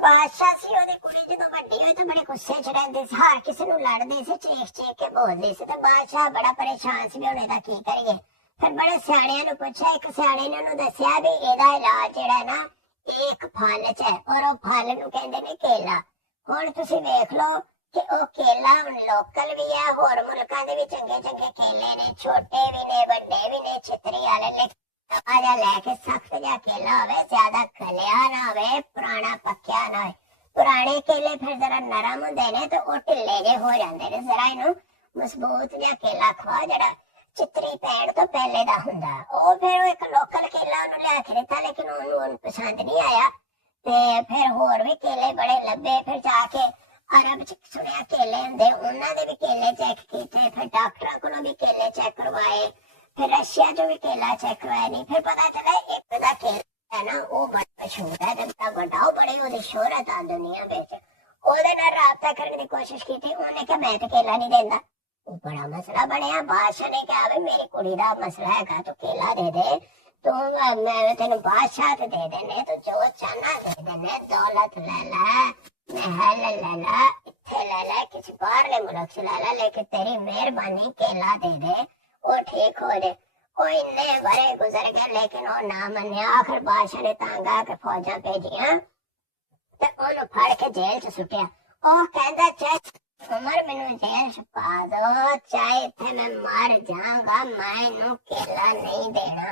बादशाह सी ओदी कुड़ी जदों वड्डी होई तां बड़े गुस्से च रहिंदे सी, हर किसे नूं लड़दे सी, चीख चीख के बोलदे सी। ते बादशाह बड़ा परेशान सी भी हुण इहदा की करिए। फिर बड़े सियाणियां नूं पुछिआ, इक सियाणे ने उहनूं दस्सिआ भी इहदा इलाज जिहड़ा है ना एक फल च है, और ओह फल नूं कहंदे ने केला। हुण तुसीं वेख लो कि ओह केला हुण लोकल भी है, होर मुल्कां दे भी चंगे चंगे केले ने, छोटे भी ने, वड्डे भी ने, छितरी वाले ने। ताजा लैके सख्त जिहा केला होवे, ज्यादा गलिआ ना होवे, पुराना पक्किआ ना होवे। पुराने केले फिर जरा नरम हुंदे ने ते ओह ढिल्ले जे हो जांदे ने। जरा इहनूं मजबूत जिहा केला खवा जेहड़ा चितरी पैण तो पहले दा हुंदा। ओह फिर एक लोकल केला उहनूं लिआ के दित्ता, लेकिन ओहनूं पसंद नहीं आया। ते फिर होर भी केले बड़े लब्भे। फिर जाके अरब च सुनिआ केले हुंदे, उन्हां दे भी केले चेक कीते। फिर डॉक्टरां कोलों भी केले चेक करवाए। फिर रशिया चों भी केला चेक करवाया। नहीं फिर पता चला एक दा केला है ना वो बड़ा मशहूर है, बड़ा बड़ा, वो बड़ी ओहदी शोहरत आ दुनिया विच। ओहदे नाल राबता करने की कोशिश की, उन्हें कहा मैं तो केला नहीं देंदा। वो बड़ा मसला बनया। बादशाह ने कहा भी मेरी कुड़ी दा मसला है, तू केला दे दे, तू मैं तेन बादशाह ते दे देने, तू जो चाहना दे देने, दौलत ले ला, महल ले ला, इत्थे ले ला, किसी बाहरले मुल्क च ले ला, लेकिन तेरी मेहरबानी केला दे दे, वो ठीक हो जाए। वो इन्ने बड़े गुजर गए, लेकिन वो ना मन्निया। आखिर बादशाह ने तंग आके फौजां भेजियां ते ओनू फड़ के जेल च सुट्टिया। ओह कहंदा चाहे उमर मैनू जेल च पा दो, चाहे इत्थे मैं मर जांगा, मैं इनू केला नहीं देना।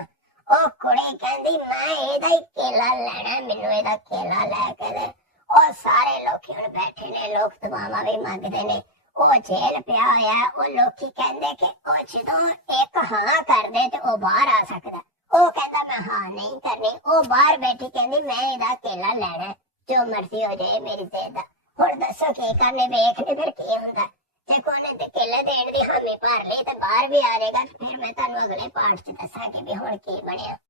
ओह कुड़ी कहंदी मैं एदा ही केला लेना, मैनू एदा केला लैके दे। ओह सारे लोकी हुण बैठे ने, लोक दुआवां भी मंगदे ने। ਉਹ जेल ਪਿਆ ਹੋਇਆ। ਉਹ ਲੋਕੀ ਕਹਿੰਦੇ ਕਿ ਉਹ ਜਦੋਂ ਇੱਕ ਹਾਂ ਕਰਦੇ ਤੇ ਉਹ ਬਾਹਰ ਆ ਸਕਦਾ। ਉਹ ਕਹਿੰਦਾ ਮੈਂ ਹਾਂ ਨਹੀਂ ਕਰਨੀ। ਉਹ ਬਾਹਰ ਬੈਠੀ ਕਹਿੰਦੀ ਮੈਂ ਇਹਦਾ ਕੇਲਾ ਲੈਣਾ, ਜੋ ਮਰਜ਼ੀ ਹੋ ਜਾਏ ਮੇਰੀ ਤੇ ਦਾ। ਹੁਣ ਦੱਸੋ ਕੀ ਕਰਨੇ, ਵੇਖਦੇ ਫਿਰ ਕੀ ਹੁੰਦਾ। ਜੇ ਕੋਨੇ ਤੇ ਕੇਲੇ ਦੇਣ ਦੀ ਹਾਮੀ ਭਰ ਲਈ ਤੇ ਬਾਹਰ ਵੀ ਆ ਜਾਏਗਾ, ਫਿਰ ਮੈਂ ਤੁਹਾਨੂੰ ਅਗਲੇ ਪਾਠ 'ਚ ਦੱਸਾਂਗੀ ਵੀ ਹੁਣ ਕੀ ਬਣਿਆ।